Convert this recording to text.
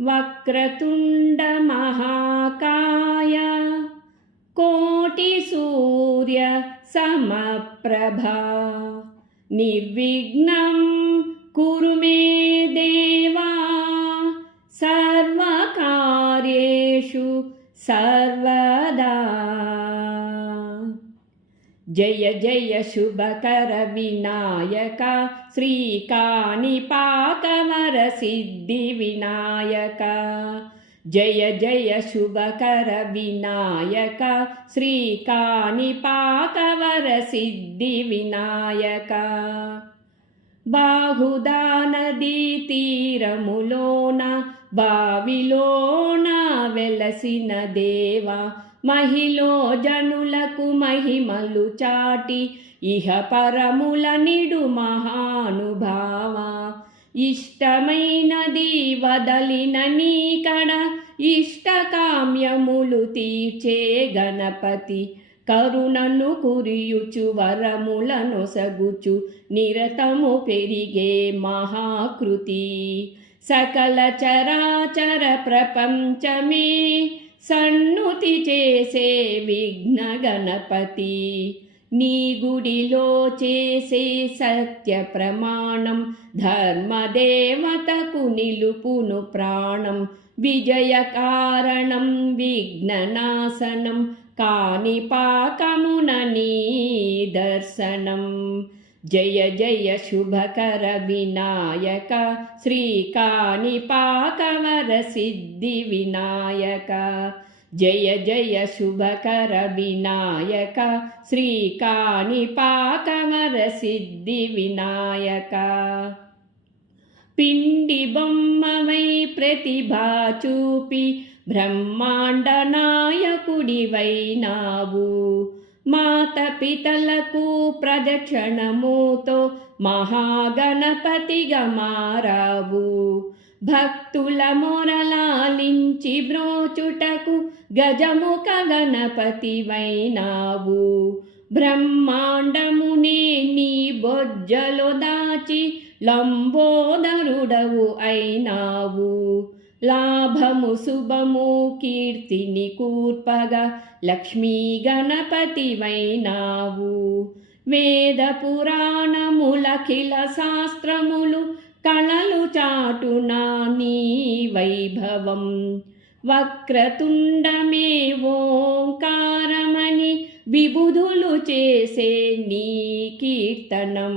वक्रतुण्डमहाकाय कोटिसूर्यसमप्रभा। निर्विघ्नं कुरु मे देवा सर्वकार्येषु सर्वदा జయ జయ శుభకర వినాయక శ్రీకాణిపాకమర సిద్ధి వినాయక. జయ జయ శుభకర వినాయక శ్రీకాణిపాకవర సిద్ధి వినాయక. బాహుదా నదీ తీరములోన బావిలోన వెలసిన దేవా మహిలో జనులకు మహిమలు చాటి ఇహ పరముల నిడు మహానుభావ. ఇష్టమైనది వదలిన నీకడ ఇష్టకామ్యములు తీర్చే గణపతి. కరుణను కురియుచు వరములను సగుచు నిరతము పెరిగే మహాకృతి. సకల చరాచర ప్రపంచమే సన్నుతి చేసే విఘ్న గణపతి. నీ గుడిలో చేసే సత్య ప్రమాణం ధర్మదేవతకు నిలుపును ప్రాణం. విజయ కారణం విఘ్ననాశనం కాని పాకమున నీ దర్శనం. జయ జయ శుభకర వినాయక శ్రీకాని పాకవర సిద్ధి వినాయక. జయ జయ శుభకర వినాయక శ్రీకాని పాకవర సిద్ధి వినాయక. పిండి బొమ్మవై ప్రతిభా చూపి బ్రహ్మాండ నాయకుడివైనావు మాత పితలకు ప్రదక్షిణముతో మహాగణపతిగా మారావు. భక్తుల మొరలాలించి బ్రోచుటకు గజముఖ గణపతివైనావు. బ్రహ్మాండమునే నీ బొజ్జలో దాచి లంబోదరుడవు అయినావు. లాభము శుభము కీర్తిని కూర్పగా లక్ష్మీ గణపతివైనావు. వేద పురాణములఖిల శాస్త్రములు కళలు చాటునా నీ వైభవం. వక్రతుండమే ఓంకారమని విబుధులు చేసే నీ కీర్తనం.